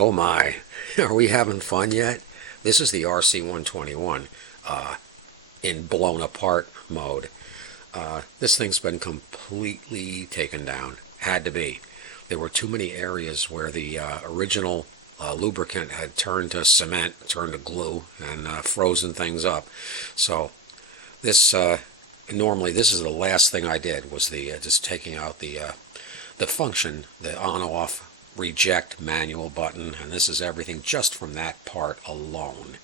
Oh my, are we having fun yet? This is the RC-121 in blown apart mode. This thing's been completely taken down. Had to be. There were too many areas where the original lubricant had turned to cement, turned to glue, and frozen things up. So this normally this is the last thing I did, was the just taking out the function, the on-off reject manual button, and this is everything just from that part alone.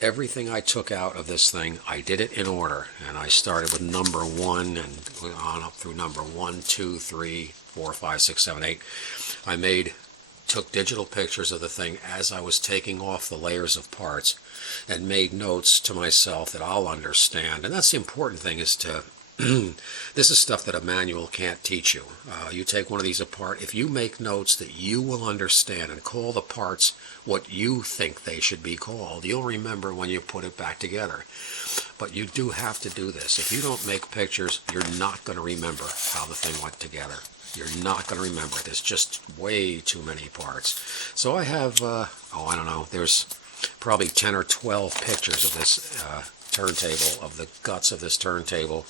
Everything I took out of this thing, I did it in order, and I started with number 1 and went on up through number 1, 2, 3, 4, 5, 6, 7, 8. I took digital pictures of the thing as I was taking off the layers of parts and made notes to myself that I'll understand. And that's the important thing, is to this is stuff that a manual can't teach you. You take one of these apart, if you make notes that you will understand and call the parts what you think they should be called, you'll remember when you put it back together. But you do have to do this. If you don't make pictures, you're not going to remember how the thing went together. You're not going to remember it. There's just way too many parts. So I have, I don't know, there's probably 10 or 12 pictures of this turntable, of the guts of this turntable,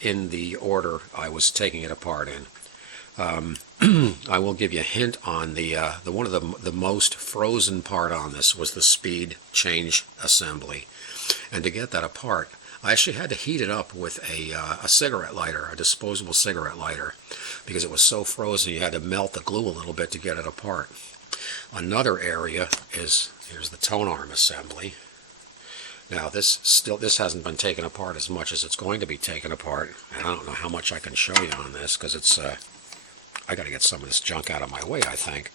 in the order I was taking it apart in. I will give you a hint on the one of the most frozen part on this was the speed change assembly. And to get that apart, I actually had to heat it up with a cigarette lighter, a disposable cigarette lighter, because it was so frozen you had to melt the glue a little bit to get it apart. Another area is, here's the tone arm assembly. Now this hasn't been taken apart as much as it's going to be taken apart, and I don't know how much I can show you on this, because it's I got to get some of this junk out of my way, I think.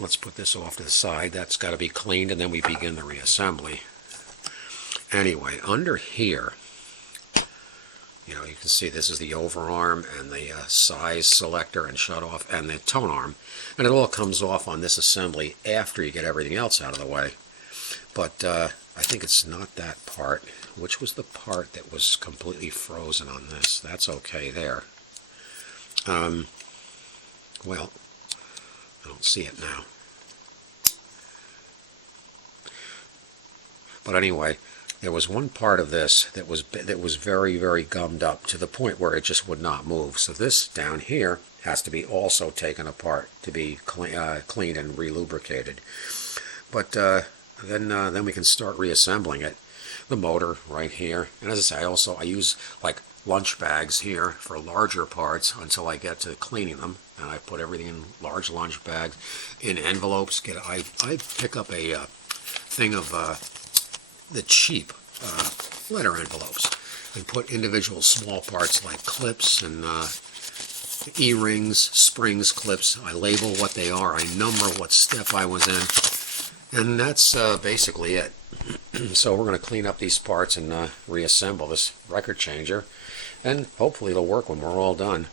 Let's put this off to the side. That's got to be cleaned, and then we begin the reassembly. Anyway, under here, you know, you can see this is the overarm and the size selector and shutoff and the tone arm, and it all comes off on this assembly after you get everything else out of the way. But I think it's not that part. Which was the part that was completely frozen on this? That's okay there. Well, I don't see it now. But anyway, there was one part of this that was very, very gummed up to the point where it just would not move. So this down here has to be also taken apart to be cleaned and relubricated. But then we can start reassembling it. The motor right here, and as I say, I use like lunch bags here for larger parts until I get to cleaning them, and I put everything in large lunch bags, in envelopes. I pick up a thing of the cheap letter envelopes and put individual small parts like clips and E-rings, springs, clips. I label what they are. I number what step I was in. And that's basically it. So we're going to clean up these parts and reassemble this record changer, and hopefully it'll work when we're all done.